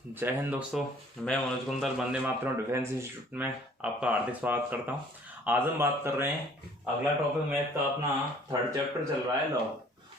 जय हिंद दोस्तों। मैं मनोज कुंदल वंदे मातरम डिफेंस इंस्टीट्यूट में आपका हार्दिक स्वागत करता हूं। आज हम बात कर रहे हैं अगला टॉपिक मैथ का अपना थर्ड चैप्टर चल रहा है लॉ।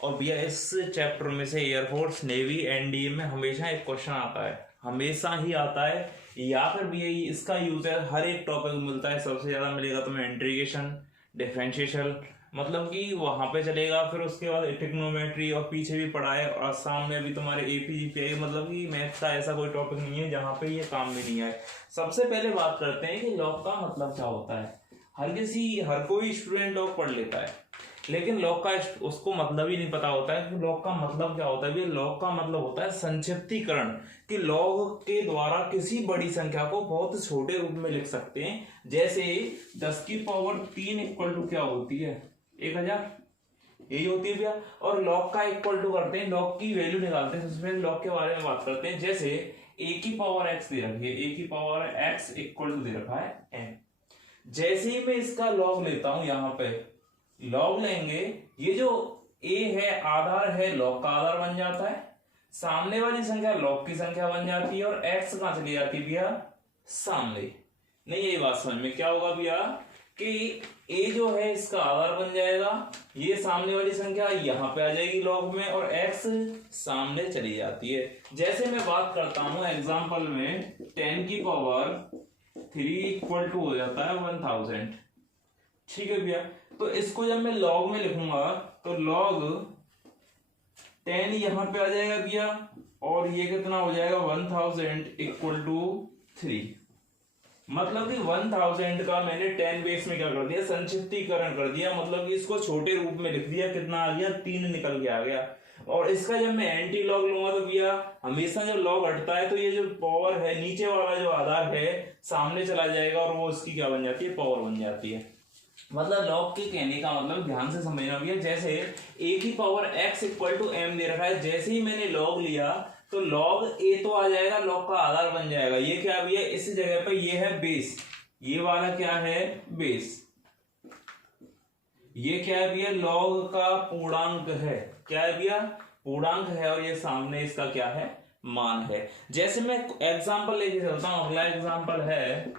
और भैया इस चैप्टर में से एयरफोर्स नेवी एनडीए में हमेशा एक क्वेश्चन आता है, हमेशा ही आता है, या फिर भैया इसका यूज है हर एक टॉपिक में मिलता है। सबसे ज्यादा मिलेगा तुम्हें इंटीग्रेशन, डिफरेंशिएशन, मतलब कि वहां पे चलेगा। फिर उसके बाद ट्रिग्नोमेट्री और पीछे भी पढ़ा है, और सामने भी तुम्हारे एपीजीपीआई, मतलब कि मैथ का ऐसा कोई टॉपिक नहीं है जहाँ पे ये काम में नहीं आए। सबसे पहले बात करते हैं कि लॉग का मतलब क्या होता है। हर कोई स्टूडेंट लॉग पढ़ लेता है, लेकिन लॉग का उसको मतलब ही नहीं पता होता है कि लॉग का मतलब क्या होता है। लॉग का मतलब होता है संक्षिप्तीकरण, कि लॉग के द्वारा किसी बड़ी संख्या को बहुत छोटे रूप में लिख सकते हैं। जैसे 10 की पावर 3 इक्वल टू क्या होती है, 1000, यही होती है भैया। और लॉग का इक्वल टू करते हैं, लॉग की वैल्यू निकालते हैं। सबसे पहले लॉग के बारे में बात करते हैं। जैसे a की पावर x दे रखी है, a की पावर x इक्वल टू दे रखा है n। जैसे ही मैं इसका लॉग लेता हूं, यहां पे लॉग लेंगे, ये जो a है आधार है, लॉग का आधार बन जाता है। सामने वाली संख्या लॉग की संख्या बन जाती है, और x कहां चली जाती है भैया, सामने। नहीं, यही बात समझ में क्या होगा भैया कि a जो है इसका आधार बन जाएगा, ये सामने वाली संख्या यहां पे आ जाएगी लॉग में, और x सामने चली जाती है। जैसे मैं बात करता हूं एग्जांपल में 10 की पावर 3 इक्वल टू हो जाता है 1000। ठीक है भैया, तो इसको जब मैं लॉग में लिखूंगा तो log 10 यहां पे आ जाएगा भैया, और ये कितना हो जाएगा 1000 इक्वल टू 3। मतलब कि 1000 का मैंने 10 बेस में क्या कर दिया, संक्षिप्तीकरण कर दिया। मतलब कि इसको छोटे रूप में लिख दिया। कितना आ गया, 3 निकल के आ गया। और इसका जब मैं एंटी लॉग लूंगा तो भैया हमेशा जब लॉग हटता है तो ये जो पावर है, नीचे वाला जो आधार है, सामने चला जाएगा, और वो उसकी क्या बन जाती है, पावर बन जाती है। मतलब लॉग के कहने का मतलब ध्यान से समझना भैया, जैसे a की power x equal to m दे रखा है। जैसे ही मैंने लॉग लिया तो लॉग a तो आ जाएगा, लॉग का आधार बन जाएगा। ये क्या भैया, इस जगह पे ये है बेस, ये वाला क्या है, बेस। ये क्या है भैया, लॉग का पूर्णांक है। क्या है भैया, पूर्णांक है, और ये सामने इसका क्या है, मान है। जैसे मैं एग्जांपल लेके चलता हूं, अगला एग्जांपल है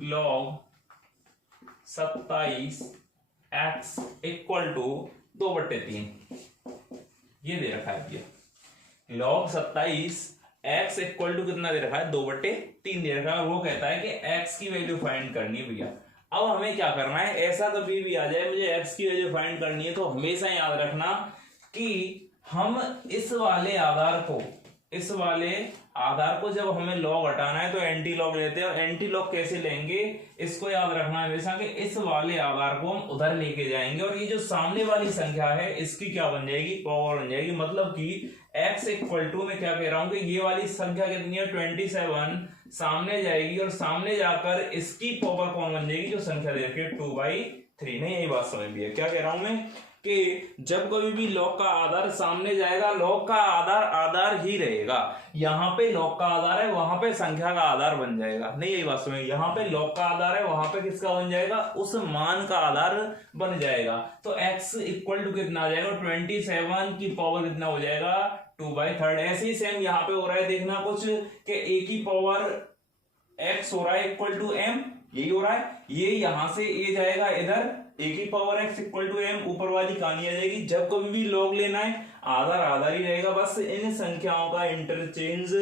लॉग 27 x इक्वल टू 2/3। ये दे रखा है भैया, लॉग 27 x इक्वल टू कितना दे रखा है, 2/3 दे रखा है। वो कहता है कि x की वैल्यू फाइंड करनी है भैया। अब हमें क्या करना है, ऐसा कभी भी आ जाए मुझे x की वैल्यू फाइंड करनी है, तो हमेशा याद रखना कि हम इस वाले आधार को जब हमें लॉग हटाना है तो एंटी लॉग लेते हैं। और एंटी लॉग कैसे लेंगे, इसको याद रखना हमेशा कि इस वाले आधार को हम उधर लेके जाएंगे, और ये जो सामने वाली संख्या है इसकी क्या बन जाएगी, पावर बन जाएगी। मतलब कि x इक्वल टू, मैं क्या कह रहा हूं कि ये वाली संख्या कितनी है, 27, सामने जाएगी, और सामने जाकर इसकी पावर कौन बन जाएगी, जो संख्या दे रखी है 2/3। नहीं, यही बात समझ लिया क्या कह रहा हूं मैं, कि जब कभी भी लॉग का आधार सामने जाएगा, लॉग का आधार ही रहेगा। यहाँ पे लॉग का आधार है, वहां पे संख्या का आधार बन जाएगा। नहीं, यही बात समझ, यहाँ पे लॉग का आधार है, वहां पे किसका बन जाएगा, उस मान का आधार बन जाएगा। तो x इक्वल टू कितना आ जाएगा, 27 की पावर कितना हो जाएगा, 2/3। ऐसे ही सेम यहाँ पे हो रहा है, देखना कुछ कि a की पावर x हो रहा है इक्वल टू m, यही हो रहा है। ये यहां से a जाएगा इधर, a की power x equal to m, ऊपर वाली कहानी आ जाएगी। जब कभी भी लॉग लेना है, आधार ही रहेगा, बस इन संख्याओं का इंटरचेंज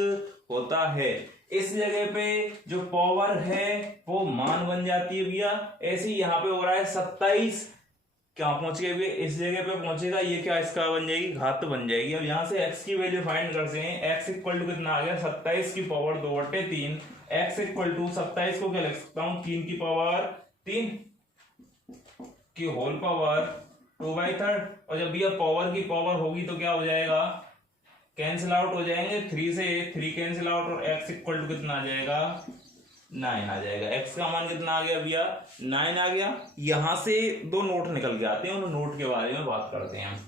होता है। इस जगह पे जो पावर है वो मान बन जाती है भैया। ऐसे ही यहाँ पे हो रहा है 27, क्या पहुंच गए भैया, इस जगह पे पहुंचेगा, ये क्या इसका बन जाएगी, घात बन जाएगी। अब यहाँ से x की वैल्यू फाइंड करते हैं। x इक्वल टू कितना आ गया, 27 की पावर 2/3। x इक्वल टू 27 को क्या लिख सकता हूँ, 3 की पावर 3 की होल पावर 2/3। और जब यह पावर की पावर होगी तो क्या हो जाएगा, कैंसिल आउट हो जाएंगे, 3 से 3 कैंसिल आउट, और x इक्वल टू कितना आ जाएगा, 9 आ जाएगा। x का मान कितना आ गया भैया, 9 आ गया। यहां से 2 नोट निकल के आते हैं, उन नोट के बारे में बात करते हैं।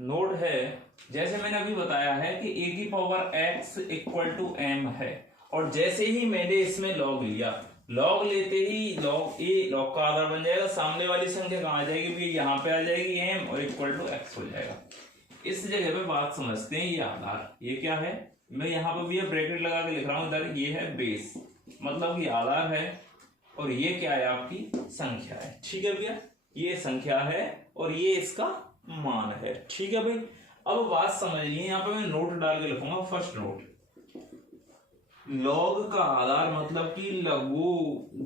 नोट है, जैसे मैंने अभी बताया है कि a की power x equal to m है, और जैसे ही मैंने इसमें लॉग लिया लॉग लेते ही लॉग ए लॉग का आधार बन जाएगा, सामने वाली संख्या कहाँ आ जाएगी भैया, यहाँ पे आ जाएगी m और इक्वल टू x हो जाएगा। इस जगह पे बात समझते हैं, ये आधार ये क्या है, मैं यहाँ पे भैया ब्रैकेट लगा के लिख रहा हूँ इधर, ये है बेस, मतलब ये आधार है और ये क्या है आपकी संख्या है। ठीक है भैया, ये संख्या है और ये इसका मान है। ठीक है भाई, अब बात समझिए, यहाँ पे मैं नोट डाल के लिखूंगा। फर्स्ट नोट, लॉग का आधार मतलब कि लघु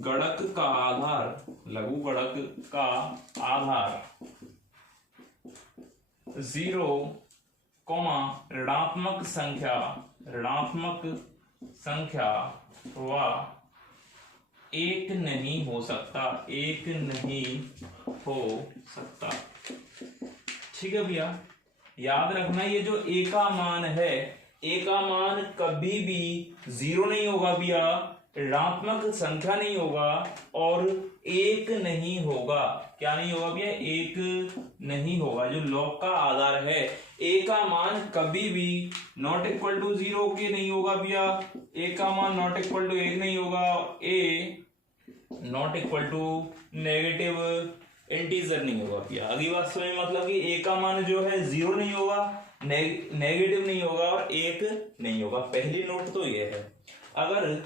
गणक का आधार, लघु गणक का आधार 0, ऋणात्मक संख्या व 1 नहीं हो सकता, 1 नहीं हो सकता। ठीक है भैया, याद रखना ये जो ए का मान है, ए का मान कभी भी 0 नहीं होगा भैया, ऋणात्मक संख्या नहीं होगा और 1 नहीं होगा। क्या नहीं होगा भैया, 1 नहीं होगा। जो लॉग का आधार है, ए का मान कभी भी नॉट इक्वल टू 0 के नहीं होगा भैया, ए का मान नॉट इक्वल टू 1 नहीं होगा, A not equal to negative integer नहीं होगा भैया। अगली बात सुनिए, मतलब कि ए का मान जो है 0 नहीं होगा, नेगेटिव नहीं होगा और 1 नहीं होगा। पहली नोट तो ये है। अगर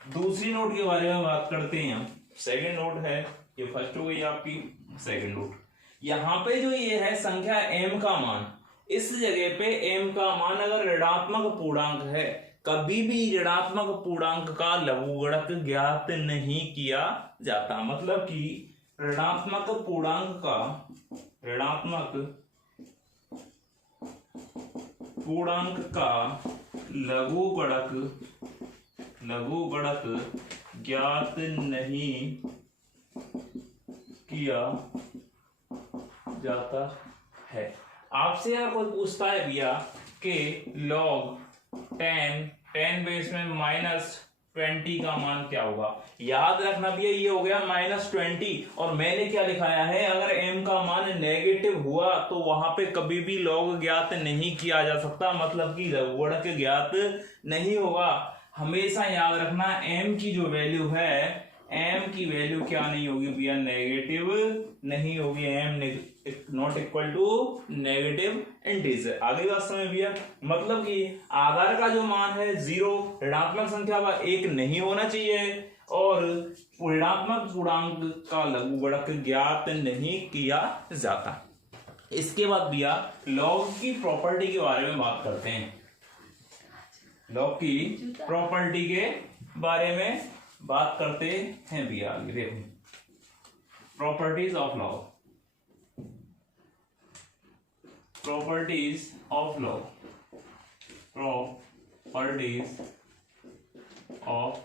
दूसरी नोट के बारे में बात करते हैं हम, सेकंड नोट है, ये फर्स्ट हो गई आपकी सेकंड नोट। यहाँ पे जो ये है संख्या m का मान, इस जगह पे m का मान अगर ऋणात्मक पूर्णांक है, कभी भी ऋणात्मक पूर्णांक का लघुगणक ज्ञात नहीं किया जाता। मतलब कि ऋणात्मक पूर्णांक का लघुगणक ज्ञात नहीं किया जाता है। आपसे यार कोई पूछता है भैया कि log 10 बेस में -20 का मान क्या होगा, याद रखना भैया ये हो गया -20 और मैंने क्या लिखाया है, अगर m का मान नेगेटिव हुआ तो वहां पे कभी भी log ज्ञात नहीं किया जा सकता, मतलब कि लघुगणक ज्ञात नहीं होगा। हमेशा याद रखना m की जो वैल्यू है, m की वैल्यू क्या नहीं होगी भैया, नेगेटिव नहीं होगी, m not equal to negative integer. आगे बात समझ भैया, मतलब कि आधार का जो मान है 0, ऋणात्मक संख्या का 1 नहीं होना चाहिए और ऋणात्मक पूर्णांक का लघुगणक ज्ञात नहीं किया जाता। इसके बाद भैया लॉग की प्रॉपर्टी के बारे में बात करते हैं। लॉग की प्रॉपर्टी के बारे में बात करते हैं भैया। आगे देखो, properties of log, properties of log, properties of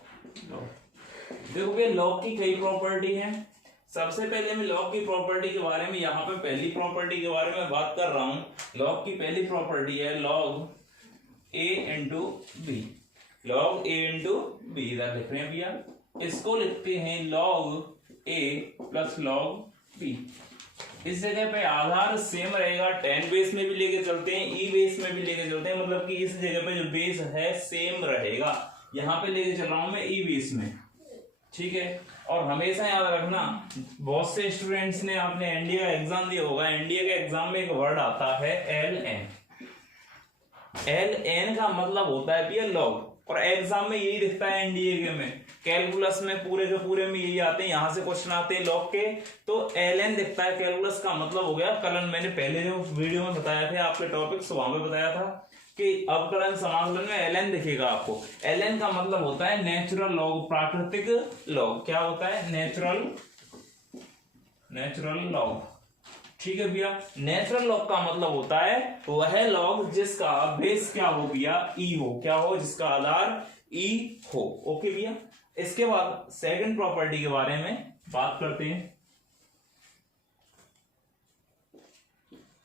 log. देखो भैया लॉग की कई प्रॉपर्टी है। सबसे पहले मैं लॉग की प्रॉपर्टी के बारे में, यहाँ पे पहली प्रॉपर्टी के बारे में बात कर रहा हूं। लॉग की पहली प्रॉपर्टी है log a into b, log a into b इधर लिख रहे हैं भैया, इसको लिखते हैं log a plus log b। इस जगह पे आधार सेम रहेगा, 10 बेस में भी लेके चलते हैं, ई बेस में भी लेके चलते हैं, मतलब कि इस जगह पे जो बेस है सेम रहेगा। यहाँ पे लेके चल रहा हूं मैं ई बेस में, ठीक है। और हमेशा याद रखना, बहुत से स्टूडेंट्स ने आपने एनडीए का एग्जाम दिया होगा, एनडीए के एग्जाम में एक वर्ड आता है LN। LN का मतलब होता है भैया लॉग, और एग्जाम में यही दिखता है एनडीए के में, कैलकुलस में पूरे के पूरे में यही आते हैं, यहां से क्वेश्चन आते हैं लॉग के, तो LN दिखता है। कैलकुलस का मतलब हो गया, कल मैंने पहले जो वीडियो में बताया था आपके टॉपिक्स, वहां पे बताया था कि अवकलन समाकलन में LN दिखेगा आपको। LN का मतलब होता है नेचुरल लॉग, प्राकृतिक लॉग। क्या होता है? नेचुरल लॉग, ठीक है भैया। नेचुरल लॉग का मतलब होता है वह लॉग जिसका बेस क्या हो भैया, ई हो। क्या हो? जिसका आधार ई हो। ओके भैया। इसके बाद सेकंड प्रॉपर्टी के बारे में बात करते हैं।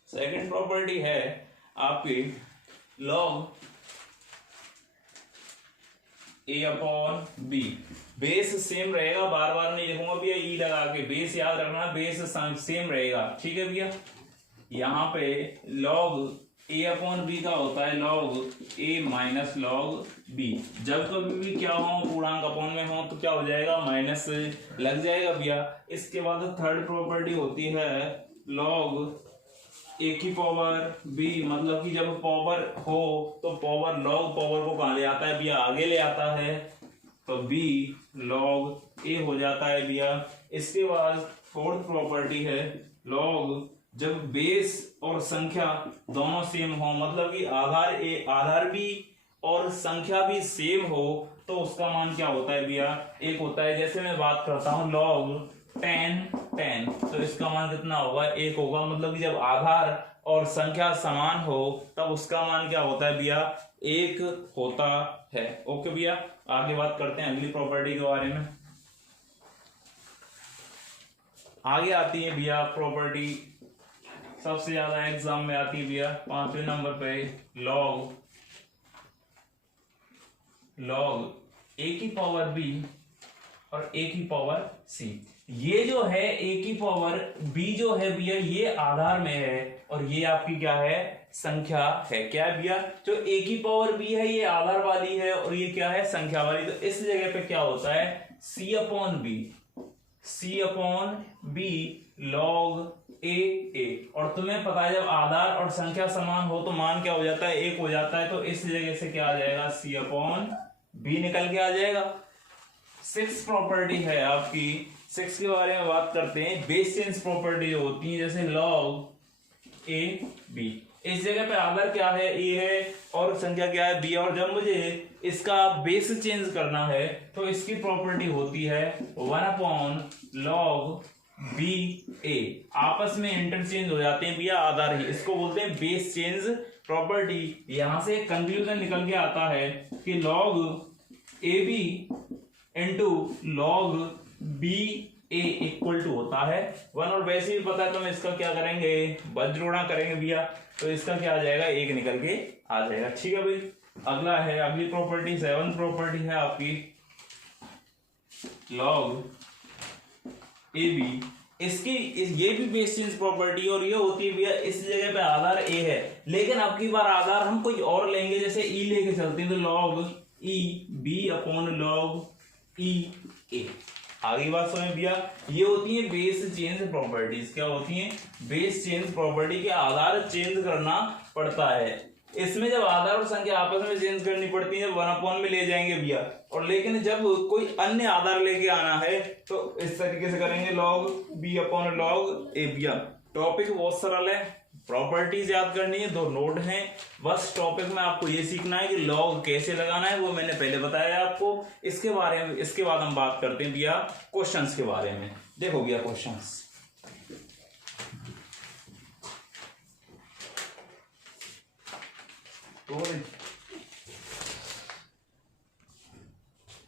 सेकंड प्रॉपर्टी है आपकी log a upon b. Base same रहेगा, बार बार नहीं लिखूंगा भैया, ई लगा के बेस याद रखना, बेस सेम रहेगा, ठीक है भैया। यहाँ पे log ए अपॉन बी का होता है लॉग ए माइनस लॉग बी। जब कभी भी क्या हो पूर्णांक अपॉन में हो तो क्या हो जाएगा, माइनस लग जाएगा भैया। इसके बाद थर्ड प्रॉपर्टी होती है लॉग ए की पावर बी, मतलब कि जब पावर हो तो पावर लॉग पावर को कहाँ ले आता है भैया, आगे ले आता है, तो बी लॉग ए हो जाता है भैया। इसके बाद फोर्थ प्रॉपर्टी है लॉग जब बेस और संख्या दोनों सेम हो, मतलब कि आधार भी और संख्या भी सेम हो, तो उसका मान क्या होता है भैया, एक होता है। जैसे मैं बात करता हूं लॉग 10 तो इसका मान कितना होगा, एक होगा। मतलब कि जब आधार और संख्या समान हो तब उसका मान क्या होता है भैया, एक होता है। ओके भैया, आगे बात करते हैं अगली प्रॉपर्टी के बारे में। आगे आती है भैया प्रॉपर्टी सबसे ज्यादा एग्जाम में आती है भैया 5वें नंबर पे, लॉग ए की पावर बी और ए की पावर सी। ये जो है ए की पावर बी जो है भैया ये आधार में है और ये आपकी क्या है, संख्या है। क्या है भैया, जो ए की पावर बी है ये आधार वाली है और ये क्या है, संख्या वाली। तो इस जगह पे क्या होता है, सी अपॉन बी लॉग ए। और तुम्हें पता है जब आधार और संख्या समान हो तो मान क्या हो जाता है, एक हो जाता है। तो इस जगह से क्या आ जाएगा, सी अपॉन बी निकल के आ जाएगा। 6 प्रॉपर्टी है आपकी, 6 के बारे में बात करते हैं। बेस चेंज प्रॉपर्टी जो होती है, जैसे लॉग ए बी, इस जगह पे आधार क्या है, ए है और संख्या क्या है, बी। और जब मुझे इसका बेस चेंज करना है तो इसकी प्रॉपर्टी होती है 1 अपॉन लॉग बी ए। आपस में इंटरचेंज हो जाते हैं भैया आधार ही, इसको बोलते हैं बेस चेंज प्रॉपर्टी। यहां से कंक्लूजन निकल के आता है कि log a b into log b a equal to होता है 1। और वैसे भी पता है तो हम इसका क्या करेंगे, बजरोड़ा करेंगे भैया, तो इसका क्या आ जाएगा, एक निकल के आ जाएगा। ठीक है भाई, अगला है अगली प्रॉपर्टी 7th प्रॉपर्टी है आपकी लॉग ए बी। ये भी बेस चेंज प्रॉपर्टी और ये होती है भैया, इस जगह पे आधार ए है लेकिन अब की बार आधार हम कोई और लेंगे, जैसे ई लेके चलते हैं तो log e b upon log e a. आगे बात समझ भैया, ये होती है बेस चेंज प्रॉपर्टीज। क्या होती है, बेस चेंज प्रॉपर्टी के आधार चेंज करना पड़ता है। इसमें जब आधार और संख्या आपस में चेंज करनी पड़ती है 1 अपॉन में ले जाएंगे भैया, और लेकिन जब कोई अन्य आधार लेके आना है तो इस तरीके से करेंगे लॉग बी अपॉन लॉग ए भैया। टॉपिक बहुत सरल है, प्रॉपर्टीज याद करनी है, 2 नोट हैं बस। टॉपिक में आपको ये सीखना है कि लॉग कैसे लगाना है, वो मैंने पहले बताया आपको। इसके बारे में इसके बाद हम बात करते हैं भैया क्वेश्चंस के बारे में। देखो भैया क्वेश्चंस,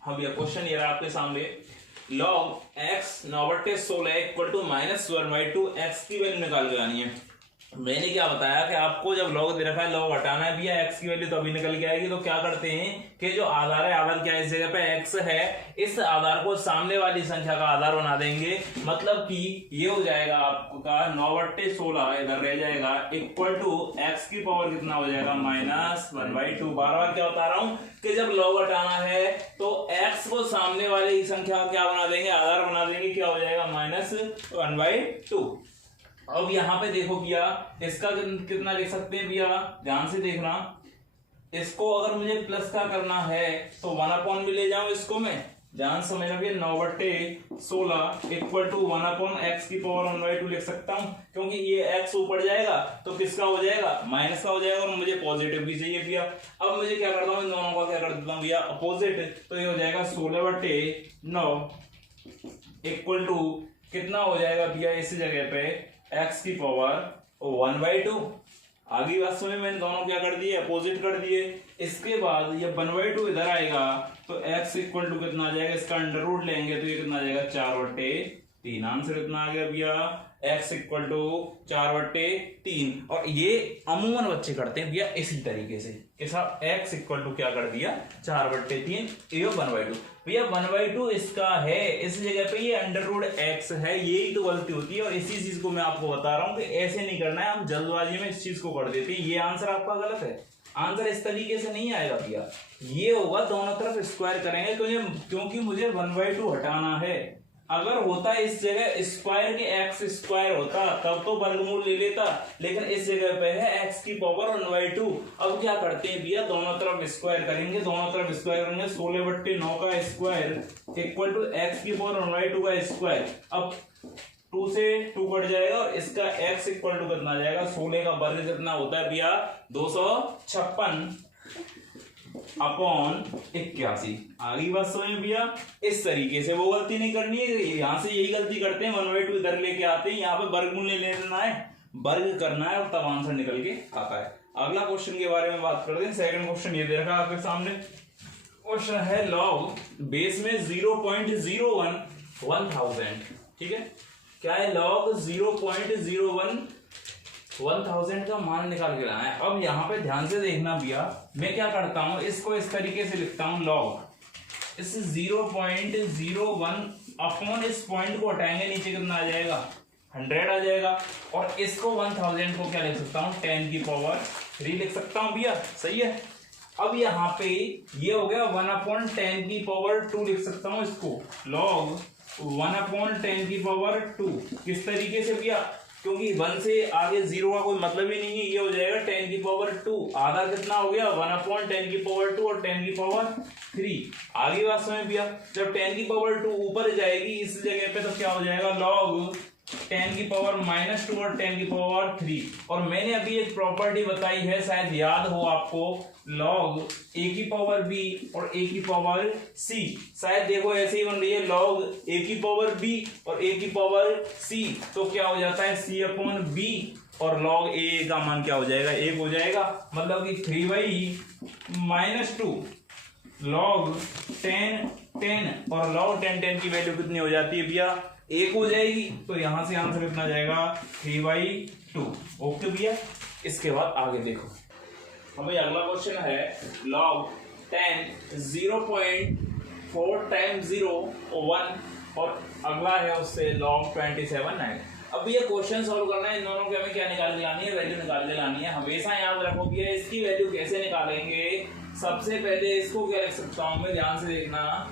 हाँ भैया क्वेश्चन ये रहा आपके सामने, log x 9/16 equal to -1/2 x की वैल्यू निकाल के आनी है। मैंने क्या बताया कि आपको जब लॉग दे रखा है लॉग हटाना है भैया, एक्स की वैल्यू तो अभी निकल के आएगी। तो क्या करते हैं कि जो आधार है, आधार क्या है, इस जगह पे एक्स है, इस आधार को सामने वाली संख्या का आधार बना देंगे। मतलब कि ये हो जाएगा आपका 9/16 इधर रह जाएगा इक्वल टू एक्स की पावर कितना हो जाएगा, -1/2। बार बार क्या बता रहा हूं कि जब लॉग हटाना है तो एक्स को सामने वाली संख्या क्या बना देंगे, आधार बना देंगे। क्या हो जाएगा, -1/2। अब यहाँ पे देखो भैया इसका कितना लिख सकते हैं भैया, ध्यान से देखना। इसको अगर मुझे प्लस का करना है तो 1 अपॉन में ले जाऊं इसको, मैं ध्यान समझना भैया। 9/16 इक्वल टू 1 अपॉन एक्स की पावर 1/2 लिख सकता हूं, क्योंकि ये एक्स ऊपर जाएगा तो किसका हो जाएगा, माइनस का हो जाएगा, और मुझे पॉजिटिव भी चाहिए भैया। अब मुझे क्या करता हूँ, इन दोनों का क्या कर देता हूँ भैया, अपोजिट। तो ये हो जाएगा 16/9 इक्वल टू कितना हो जाएगा भैया, इस जगह पे एक्स की पावर 1/2। आगे बात समझ, मैंने दोनों क्या कर दिए, अपोजिट कर दिए। इसके बाद ये 1/2 इधर आएगा तो x इक्वल टू कितना आ जाएगा, इसका अंडर रूट लेंगे तो ये कितना आ जाएगा, 4/2 3। आंसर इतना आ गया भैया x इक्वल टू 4/3। और ये अमूमन बच्चे करते हैं भैया इसी तरीके से कि साहब x इक्वल टू क्या कर दिया 4/3, ये 1/2 भैया 1/2 इसका है, इस जगह पे ये √x है, यही तो गलती होती है। और इसी चीज को मैं आपको बता रहा हूँ कि ऐसे नहीं करना है, हम जल्दबाजी में इस चीज को कर देते हैं। ये आंसर आपका गलत है, आंसर इस तरीके से नहीं आएगा भैया, ये होगा दोनों तरफ स्क्वायर करेंगे क्योंकि मुझे 1/2 हटाना है। अगर होता इस जगह स्क्वायर के x स्क्वायर होता तब तो वर्गमूल ले लेता, लेकिन इस जगह पे है x की पावर 1/2। अब क्या करते हैं भैया, दोनों तरफ स्क्वायर करेंगे, दोनों तरफ स्क्वायर करेंगे। 16/9 का स्क्वायर इक्वल टू x की पावर 1/2 का स्क्वायर। अब 2 से 2 कट जाएगा और इसका x इक्वल टू कितना आ जाएगा, 16 का वर्ग कितना होता है भैया 256 अपॉन 81। आगे बात समझ भैया, इस तरीके से वो गलती नहीं करनी है, यहाँ से यही गलती करते हैं 1/2 इधर लेके आते हैं, यहाँ पे वर्गमूल ले लेना है, वर्ग करना है और तब आंसर निकल के आता है। अगला क्वेश्चन के बारे में बात करते हैं। सेकंड क्वेश्चन ये दे रखा है आपके सामने, क्वेश्चन है लॉग बेस में 0.01 1000। ठीक है, क्या है, लॉग 0.01 1000 का मान निकाल के लाना है। अब यहाँ पे ध्यान से देखना भैया, मैं क्या करता हूँ, इसको इस तरीके से लिखता हूँ, लॉग इस 0.01 अपॉन इस पॉइंट को हटाएंगे, नीचे कितना आ जाएगा 100 आ जाएगा। और इसको 1000 को क्या लिख सकता हूँ 10 की पावर 3 लिख सकता हूँ भैया, सही है। अब यहाँ पे ये हो गया 1/10 की पावर 2 लिख सकता हूँ इसको, लॉग 1/10 की पावर 2। किस तरीके से भैया, क्योंकि 1 से आगे 0 का कोई मतलब ही नहीं है, ये हो जाएगा 10 की पावर 2। आधा कितना हो गया 1/10 की पावर 2 और 10 की पावर 3। आगे बात समझ भैया, जब 10 की पावर 2 ऊपर जाएगी इस जगह पे तो क्या हो जाएगा, लॉग 10 की पावर -2 और 10 की पावर 3। और मैंने अभी एक प्रॉपर्टी बताई है, शायद याद हो आपको, लॉग a की पावर b और a की पावर c। शायद देखो ऐसे ही बन रही है, लॉग a की पावर b और a की पावर c, तो क्या हो जाता है c/b और लॉग a का मान क्या हो जाएगा 1 हो जाएगा। मतलब कि 3/-2 लॉग 10 और लॉग 10 की वैल्यू कितनी हो जाती है भैया 1 हो जाएगी। तो यहां से आंसर कितना जाएगा 3/2। ओके भैया, इसके बाद आगे देखो, हमें अगला क्वेश्चन है लॉग 10 0.4 टाइम्स 0 1 और अगला है उससे लॉग 27 9। अब ये क्वेश्चन सॉल्व करना है, इन दोनों के हमें क्या निकाल के लानी है, वैल्यू निकाल के लानी है। हमेशा याद रखो भैया, इसकी वैल्यू कैसे निकालेंगे, सबसे पहले इसको क्या लिख सकता हूं मैं, ध्यान से देखना।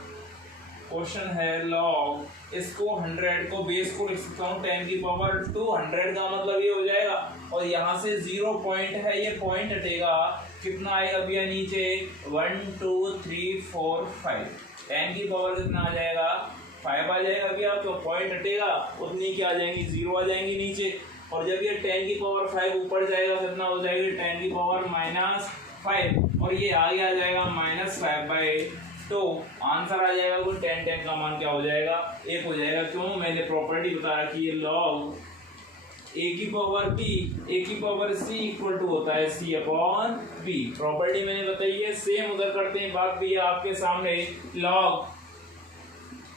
क्वेश्चन है लॉग, इसको 100 को बेस को लिख सकता हूँ 10 की पावर 2। 100 का मतलब ये हो जाएगा, और यहाँ से 0 पॉइंट है, ये पॉइंट हटेगा, कितना आएगा भैया नीचे 1 2 3 4 5। 10 की पावर कितना आ जाएगा 5 आ जाएगा भैया, तो पॉइंट हटेगा उतनी क्या आ जाएंगी 0 आ जाएंगी नीचे। और जब ये 10 की पावर 5 ऊपर जाएगा कितना हो जाएगी 10 की पावर -5 और ये आगे आ जाएगा -5/2। तो आंसर आ जाएगा वो 10 का मान क्या हो जाएगा 1 हो जाएगा। क्यों, मैंने प्रॉपर्टी बता रखी है, लॉग a की पावर b a की पावर c इक्वल टू होता है c/b। प्रॉपर्टी मैंने बताई है। सेम उधर करते हैं बात भैया आपके सामने, लॉग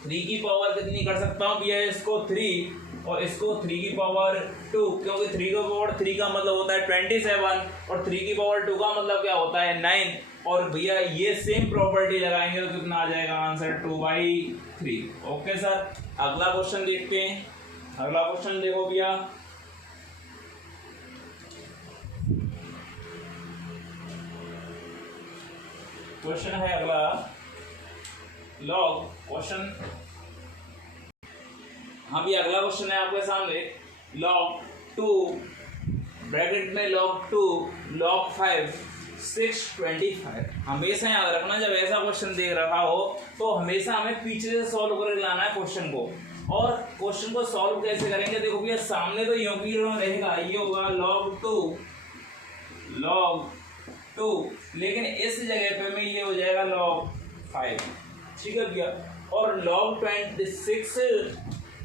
3 की पावर कितनी कर सकता हूँ भैया, इसको 3 और इसको 3 की पावर 2, क्योंकि 3 की पावर 3 का मतलब होता है 27 और 3 की पावर 2 का मतलब क्या होता है 9। और भैया ये सेम प्रॉपर्टी लगाएंगे तो कितना आ जाएगा आंसर 2/3। ओके सर, अगला क्वेश्चन देखते हैं। अगला क्वेश्चन देखो भैया, क्वेश्चन है अगला लॉग क्वेश्चन, हाँ भैया अगला क्वेश्चन है आपके सामने, लॉग 2 ब्रैकेट में लॉग 2 लॉग 5 625। हमेशा याद रखना, जब ऐसा क्वेश्चन देख रखा हो तो हमेशा हमें पीछे से सॉल्व करके लाना है क्वेश्चन को। और क्वेश्चन को सॉल्व कैसे करेंगे, देखो भैया सामने तो यूं की रहेगा, ये होगा log 2, लेकिन इस जगह पे में ये हो जाएगा log 5। ठीक है भैया, और log 26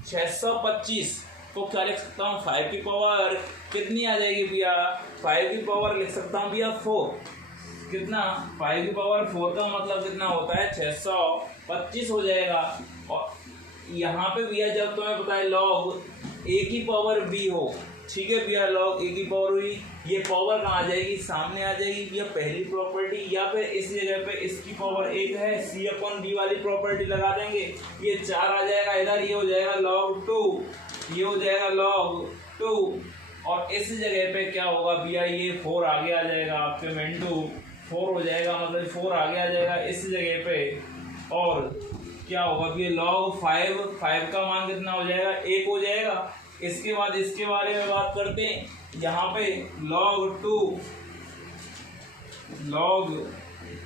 625 को क्या लिख सकता हूँ 5 की पावर कितनी आ जाएगी भैया, 5 की पावर लिख सकता हूँ भैया 4। कितना, 5 की पावर 4 का मतलब कितना होता है 625 हो जाएगा। और यहाँ पे भैया जब तुम्हें पता है लॉग ए की पावर बी हो, ठीक है भैया, लॉग ए की पावर हुई, ये पावर कहाँ आ जाएगी, सामने आ जाएगी भैया पहली प्रॉपर्टी, या फिर इस जगह पे इसकी पावर 1 है, सी अपॉन डी वाली प्रॉपर्टी लगा देंगे, ये 4 आ जाएगा इधर, ये हो जाएगा log 2, ये हो जाएगा log 2, और इस जगह पे क्या होगा भैया, ये 4 आगे आ जाएगा आपके में इंटू 4 हो जाएगा, मतलब 4 आगे आ जाएगा इस जगह पे, और क्या होगा भैया log 5 का मान कितना हो जाएगा, 1 हो जाएगा। इसके बाद इसके बारे में बात करते हैं, यहाँ पे log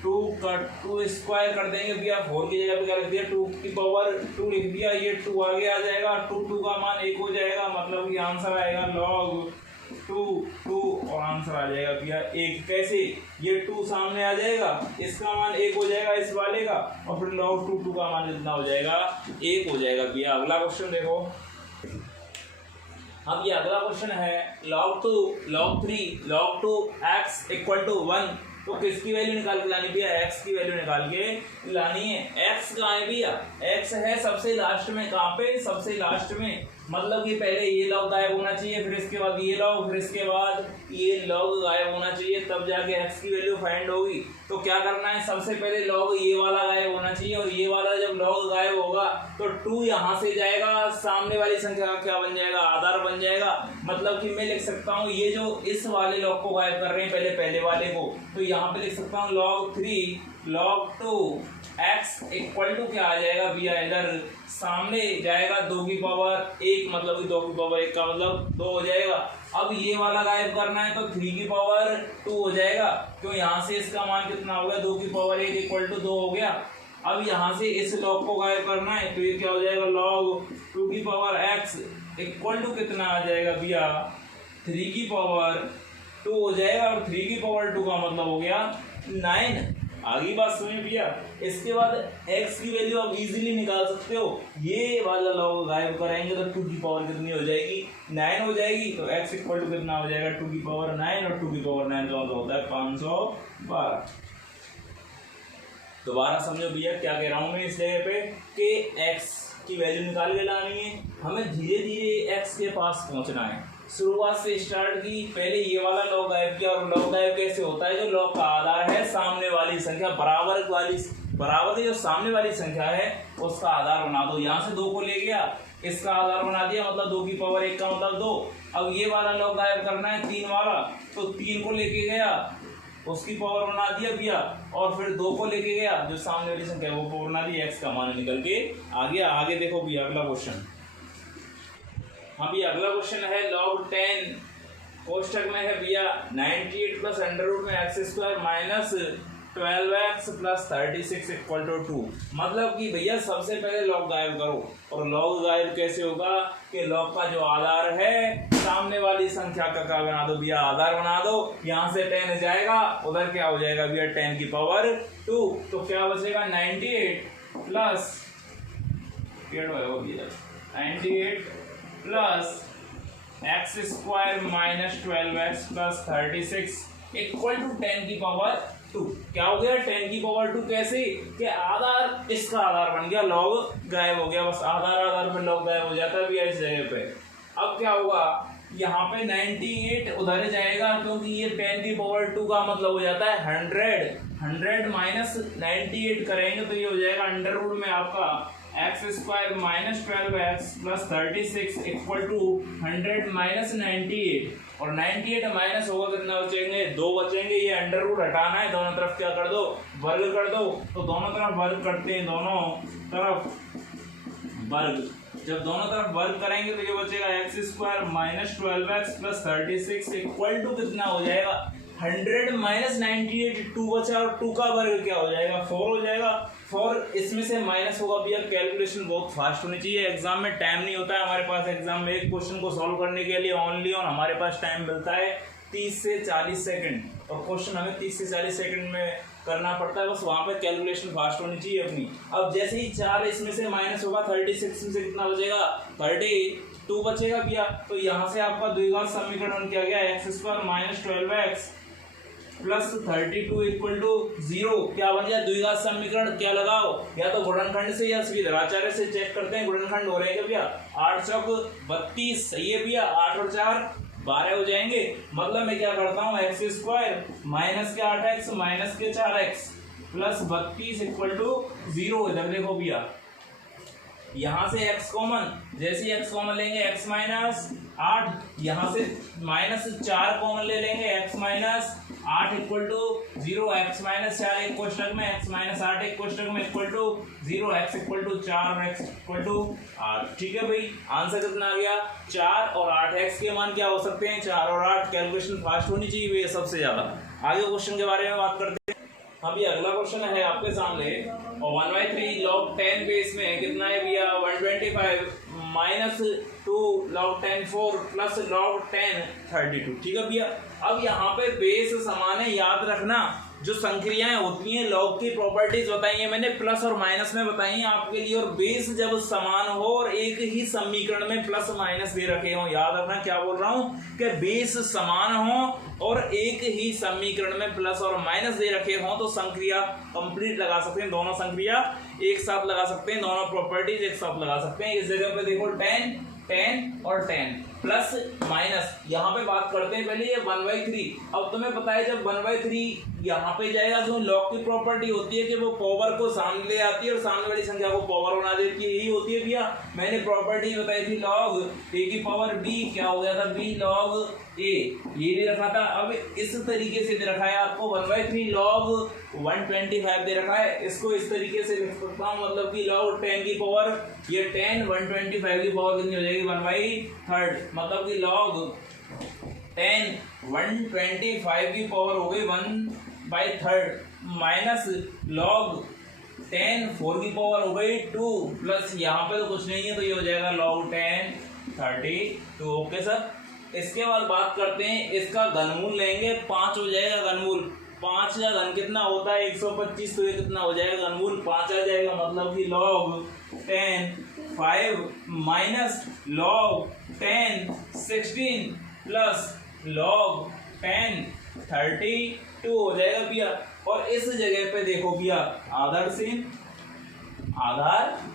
2 का 2 स्क्वायर कर देंगे भैया, 4 की जगह पे क्या लिख दिया, 2 की पावर 2 लिख दिया, ये 2 आगे आ जाएगा, 2 का मान 1 हो जाएगा, मतलब कि आंसर आएगा log 2 और आंसर आ जाएगा भैया 1। कैसे, ये 2 सामने आ जाएगा, इसका मान 1 हो जाएगा इस वाले का, और फिर log 2 का मान कितना हो जाएगा, 1 हो जाएगा भैया। अगला क्वेश्चन देखो, अब ये अगला क्वेश्चन है log 2, log 3, log 2 x equal to 1, तो किसकी वैल्यू निकाल के लानी भैया, x की वैल्यू निकाल के लानी है। x कहाँ है भैया, x है सबसे लास्ट में, कहाँ पे, सबसे लास्ट में, मतलब कि पहले ये लॉग गायब होना चाहिए, फिर इसके बाद ये लॉग, फिर इसके बाद ये लॉग गायब होना चाहिए, तब जाके x की वैल्यू फाइंड होगी। तो क्या करना है, सबसे पहले लॉग ये वाला गायब होना चाहिए, और ये वाला जब लॉग गायब होगा तो 2 यहाँ से जाएगा, सामने वाली संख्या का क्या बन जाएगा, आधार बन जाएगा। मतलब कि मैं लिख सकता हूँ ये जो इस वाले लॉग को गायब कर रहे हैं पहले वाले को, तो यहाँ पे लिख सकता हूँ log 3 log 2 x equal to क्या आ जाएगा भैया, इधर सामने जाएगा 2 की पावर 1, मतलब कि 2 की पावर 1 का मतलब 2 हो जाएगा। अब ये वाला गायब करना है तो 3 की पावर 2 हो जाएगा, क्यों, यहाँ से इसका मान कितना हो गया, 2 की पावर 1 इक्वल टू 2 हो गया। अब यहाँ से इस लॉग को गायब करना है तो ये क्या हो जाएगा, log 2 की पावर x इक्वल टू कितना आ जाएगा भैया, 3 की पावर 2 हो जाएगा, और 3 की पावर 2 का मतलब हो गया 9। आगे बात सुनिए भैया, इसके बाद x की वैल्यू आप इजीली निकाल सकते हो, ये वाला लॉग गायब कराएंगे तो 2 की पावर कितनी हो जाएगी, 9 हो जाएगी, तो x इक्वल टू कितना हो जाएगा, 2 की पावर 9, और 2 की पावर 9 का होता है 512। दोबारा समझो भैया क्या कह रहा हूँ मैं इस जगह पे, कि x की वैल्यू निकाल के लानी है, हमें धीरे धीरे x के पास पहुंचना है। शुरुआत से स्टार्ट की, पहले ये वाला लॉग गायब किया, और लॉग गायब कैसे होता है, जो लॉग का आधार है सामने वाली संख्या, बराबर की जो सामने वाली संख्या है उसका आधार बना दो। यहाँ से 2 को ले गया, इसका आधार बना दिया, मतलब 2 की पावर 1 का मतलब 2। अब ये वाला लॉग गायब करना है 3 वाला, तो 3 को लेके गया, उसकी पावर बना दिया भैया, और फिर 2 को लेके गया, जो सामने वाली संख्या वो पावर बना दी, x का मान निकल के आ गया। आगे देखो भैया अगला क्वेश्चन, हाँ भैया अगला क्वेश्चन है log 10 कोष्टक में है भैया 98 प्लस अंडर रूट में x square minus 12x plus 36 equal to 2। मतलब कि भैया सबसे पहले लॉग गायब करो, और लॉग गायब कैसे होगा, कि लॉग का जो आधार है सामने वाली संख्या का क्या बना दो भैया, आधार बना दो। यहाँ से 10 जाएगा, उधर क्या हो जाएगा भैया 10 की पावर 2, तो क्या बचेगा 98 plus 98 plus x square minus 12x plus 36 equal to 10 की पावर 2। क्या हो गया 10 की पावर 2, कैसे, कि आधार इसका आधार बन गया, लॉग गायब हो गया, बस आधार पे लॉग गायब हो जाता है भैया इस जगह पे। अब क्या होगा, यहाँ पे 98 उधर जाएगा, क्योंकि ये 10 की पावर 2 का मतलब हो जाता है 100 माइनस 98 करेंगे तो ये हो जाएगा अंडर रूट में आपका x square minus 12x plus 36 equal to 100 minus 98, और 98 माइनस होगा कितना बचेंगे, 2 बचेंगे। ये अंडर रूट हटाना है, दोनों तरफ क्या कर दो, वर्ग कर दो, तो दोनों तरफ वर्ग करते हैं, दोनों तरफ वर्ग। जब दोनों तरफ वर्ग करेंगे तो ये बचेगा x square minus 12x plus 36 equal to कितना हो जाएगा 100 माइनस 98, 2 बचा, और 2 का वर्ग क्या हो जाएगा 4 हो जाएगा। 4 इसमें से माइनस होगा भैया, कैलकुलेशन बहुत फास्ट होनी चाहिए, एग्जाम में टाइम नहीं होता है हमारे पास, एग्जाम में एक क्वेश्चन को सॉल्व करने के लिए ओनली और हमारे पास टाइम मिलता है 30 से 40 सेकंड, और क्वेश्चन हमें 30 से 40 सेकंड में करना पड़ता है, बस वहां पे कैलकुलेशन फास्ट होनी चाहिए अपनी। अब जैसे ही 4 इसमें से माइनस होगा, 36 में से कितना बचेगा 32 बचेगा भैया, तो यहाँ से आपका द्विघात समीकरण क्या गया, x square minus 12x plus 32 equal to 0 क्या बन गया द्विघात समीकरण। क्या लगाओ, या तो गुणनखंड से या विधराचार्य से चेक करते हैं गुणनखंड हो रहे हैं क्या भैया। 8 चौक 32 सही है भैया, 8 और 4 12 हो जाएंगे। मतलब मैं क्या करता हूँ एक्स स्क्वायर माइनस के 8x माइनस के 4x प्लस 32 इक्वल टू 0। इधर देखो भैया यहाँ से x कॉमन, जैसे ही x कॉमन लेंगे x माइनस 8, यहाँ से माइनस 4 कॉमन ले लेंगे x minus 8 equal to 0, x minus 4 एक कोष्टक में x माइनस 8 एक कोष्टक में equal to 0, x equal to 4 और x इक्वल टू 8। ठीक है भाई, आंसर कितना आ गया 4 और 8। x के मान क्या हो सकते हैं 4 और 8। कैलकुलेशन फास्ट होनी चाहिए भैया सबसे ज्यादा। आगे क्वेश्चन के बारे में बात करते हैं। अभी अगला क्वेश्चन है आपके सामने, और 1/3 log 10 बेस में कितना है भैया 125 माइनस 2 log 10 4 प्लस log 10 32। ठीक है भैया, अब यहाँ पे बेस समान है, याद रखना जो संक्रियाएं होती हैं लॉग की प्रॉपर्टीज बताई है मैंने, प्लस और माइनस में बताई है आपके लिए। और बेस जब समान हो और एक ही समीकरण में प्लस माइनस दे रखे हो, याद रखना क्या बोल रहा हूं कि बेस समान हो और एक ही समीकरण में प्लस और माइनस दे रखे हो तो संक्रिया कंप्लीट लगा सकते हैं, दोनों संक्रिया एक साथ लगा सकते हैं, दोनों प्रॉपर्टीज एक साथ लगा सकते हैं। इस जगह पे देखो 10 10 और 10 प्लस माइनस, यहाँ पे बात करते हैं पहले ये 1/3। अब तुम्हें पता है जब 1/3 यहाँ पे जाएगा तो लॉग की प्रॉपर्टी होती है कि वो पावर को सामने ले आती है और सामने वाली संख्या को पावर बना देती है, यही होती है भैया। मैंने प्रॉपर्टी बताई थी लॉग a की पावर b, क्या हो गया था b log a, ये दे रखा था। अब इस तरीके से दे रखा है आपको 1/3 log 125 दे रखा है, इसको इस तरीके से लिख सकता हूँ, मतलब कि log 10 की पावर ये 10 125 की पावर कितनी हो जाएगी 1/3, मतलब कि log 10 125 की पावर हो गई 1/3 माइनस log 10 4 की पावर हो गई 2 प्लस यहाँ पे तो कुछ नहीं है तो ये हो जाएगा log 10 32। ओके सर, इसके बाद बात करते हैं इसका घनमूल लेंगे, 5 हो जाएगा घनमूल। 5 का घन कितना होता है 125, तो ये कितना हो जाएगा घनमूल 5 आ जाएगा, मतलब कि log 10 5 minus log 10 16 plus log 10 32 हो जाएगा भैया। और इस जगह पे देखो भैया आधार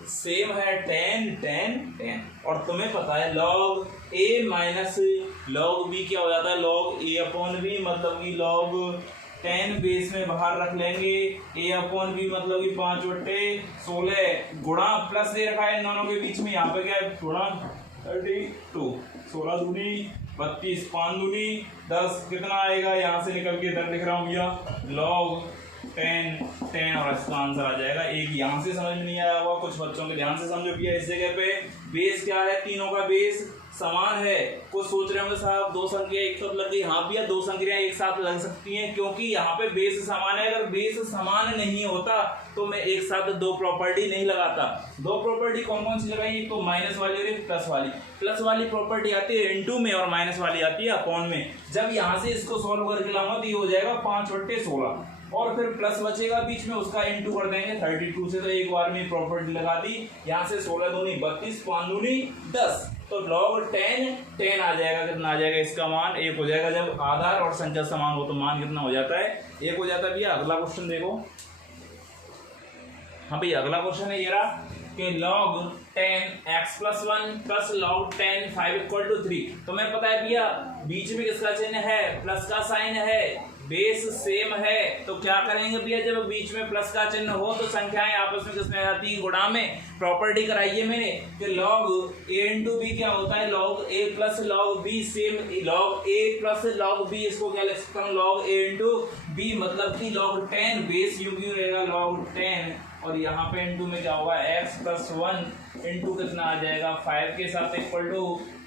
सेम है 10 10 10, और तुम्हें पता है log a minus log b क्या हो जाता है log a अपॉन b, मतलब कि log 10 बेस में बाहर रख लेंगे, a अपॉन b मतलब कि 5/16 गुणा प्लस दे रखा है इन दोनों के बीच में, यहाँ पे क्या है गुणा 32, 16 दूनी 32 5 दूनी 10, कितना आएगा यहाँ से निकल के इधर लिख रहा हूँ भैया log 10 10, और इसका आंसर आ जाएगा। एक यहाँ से समझ में नहीं आया होगा कुछ बच्चों के, ध्यान से समझो भैया। इस जगह पे बेस क्या है, तीनों का बेस समान है। कुछ सोच रहे होंगे साहब दो संख्या एक साथ लग गई, हाँ भैया दो संख्याएं एक साथ लग सकती हैं क्योंकि यहाँ पे बेस समान है। अगर बेस समान नहीं होता तो मैं एक साथ दो प्रॉपर्टी नहीं लगाता। दो प्रॉपर्टी कौन कौन सी लगाई, एक तो माइनस वाली और एक प्लस वाली। प्लस वाली प्रॉपर्टी आती है इनटू में और माइनस वाली आती है अपॉन में। जब यहाँ से इसको सॉल्व करके लाऊंगा तो ये हो जाएगा 5/16, और फिर प्लस बचेगा बीच में उसका इनटू कर देंगे 32 से, तो एक बार में प्रॉपर्टी लगा दी। यहाँ से 16 दूनी 32 5 दूनी 10, तो log 10 10 आ जाएगा। कितना आ जाएगा इसका मान 1 हो जाएगा। जब आधार और संख्या समान हो तो मान कितना हो जाता है 1 हो जाता है भैया। अगला क्वेश्चन देखो, हाँ भैया अगला क्वेश्चन है ये रहा कि log 10 x + 1 प्लस log 10 5 = 3। तो मैं पता है भैया बीच में किसका चिन्ह है, प्लस का साइन है, बेस सेम है, तो क्या करेंगे भैया जब बीच में प्लस का चिन्ह हो तो संख्याएं आपस में किसमें आती है गुणा में। प्रॉपर्टी कराई है मैंने कि log a * b क्या होता है log a + log b, same log a + log b, इसको क्या लिख सकता हूँ log a * b, मतलब कि log 10 बेस यूं क्यों रहेगा log 10, और यहाँ पे इनटू में क्या होगा x + 1 इनटू कितना आ जाएगा 5 के साथ =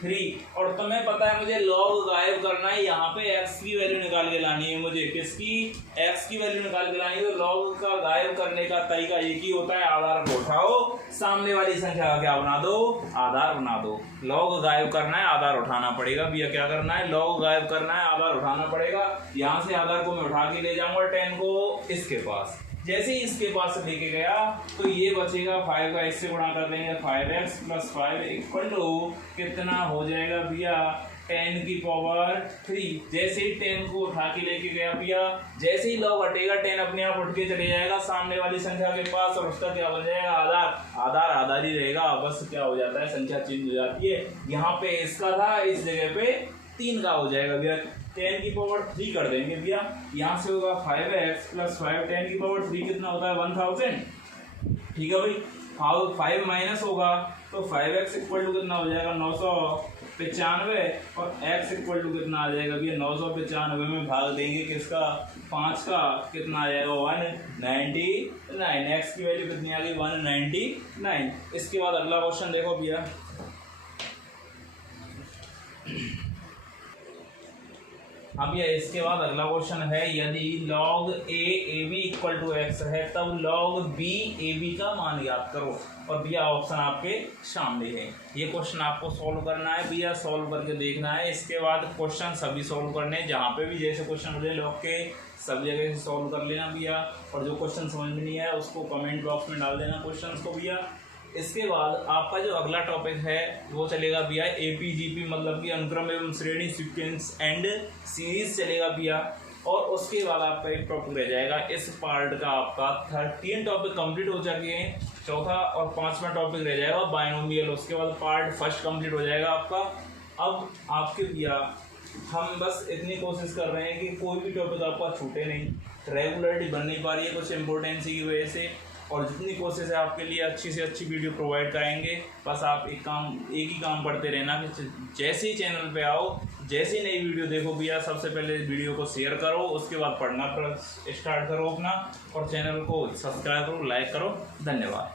3। और तुम्हें पता है मुझे log गायब करना है, यहाँ पे x की वैल्यू निकाल के लानी है मुझे। किसकी, x की वैल्यू निकाल के लानी है। तो log का गायब करने का तरीका एक ही होता है, आधार को उठाओ, सामने वाली संख्या का क्या बना दो, आधार बना दो। log गायब करना है आधार उठाना पड़ेगा भैया। क्या करना है, log गायब करना है आधार उठाना पड़ेगा। यहाँ से आधार को मैं उठा के ले जाऊंगा 10 को इसके पास, जैसे ही इसके पास लेके गया तो ये बचेगा 5 का इससे गुणा कर देंगे 5x + 5 इक्वल टू कितना हो जाएगा भैया 10 की पावर 3। जैसे ही 10 को उठा के लेके गया भैया, जैसे ही लॉग हटेगा 10 अपने आप उठ के चले जाएगा सामने वाली संख्या के पास और उसका क्या बन जाएगा आधार ही रहेगा। बस क्या हो जाता है, संख्या चेंज हो जाती है। यहाँ पे इसका था, इस जगह पे 3 का हो जाएगा भैया। 10 की पावर 3 कर देंगे भैया, यहाँ से होगा 5x + 5। 10 की पावर 3 कितना होता है 1000। ठीक है भाई, 5 माइनस होगा तो 5x इक्वल टू कितना हो जाएगा 995 और x इक्वल टू कितना आ जाएगा भैया 995 में भाग देंगे किसका 5 का, कितना आ जाएगा 199। x की वैल्यू कितनी आ गई 199। इसके बाद अगला क्वेश्चन देखो भैया। अब ये इसके बाद अगला क्वेश्चन है, यदि log a ab equal to x है तब log b ab का मान याद करो। और भैया ऑप्शन आपके सामने है, ये क्वेश्चन आपको सॉल्व करना है भैया, सॉल्व करके देखना है। इसके बाद क्वेश्चन सभी सॉल्व करने हैं, जहाँ पे भी जैसे क्वेश्चन मुझे log के सब जगह से सॉल्व कर लेना भैया। और जो क्वेश्चन समझ में नहीं आया उसको कमेंट बॉक्स में डाल देना क्वेश्चन को भैया। इसके बाद आपका जो अगला टॉपिक है वो चलेगा भैया एपीजीपी, मतलब कि अनुक्रम एवं श्रेणी, सीक्वेंस एंड सीरीज चलेगा भैया। और उसके बाद आपका एक टॉपिक रह जाएगा। इस पार्ट का आपका 13 टॉपिक कंप्लीट हो चुके हैं, चौथा और 5वां टॉपिक रह जाएगा बायनोमियल। उसके बाद पार्ट फर्स्ट कंप्लीट हो जाएगा आपका। अब आपके भैया हम बस इतनी कोशिश कर रहे हैं कि कोई भी टॉपिक आपका छूटे नहीं। रेगुलरिटी बन नहीं पा रही है कुछ इम्पोर्टेंसी की वजह से, और जितनी कोशिश है आपके लिए अच्छी से अच्छी वीडियो प्रोवाइड कराएंगे। बस आप एक ही काम पढ़ते रहना कि जैसे ही चैनल पे आओ, जैसी नई वीडियो देखो भैया, सबसे पहले वीडियो को शेयर करो, उसके बाद पढ़ना स्टार्ट करो अपना, और चैनल को सब्सक्राइब करो, लाइक करो। धन्यवाद।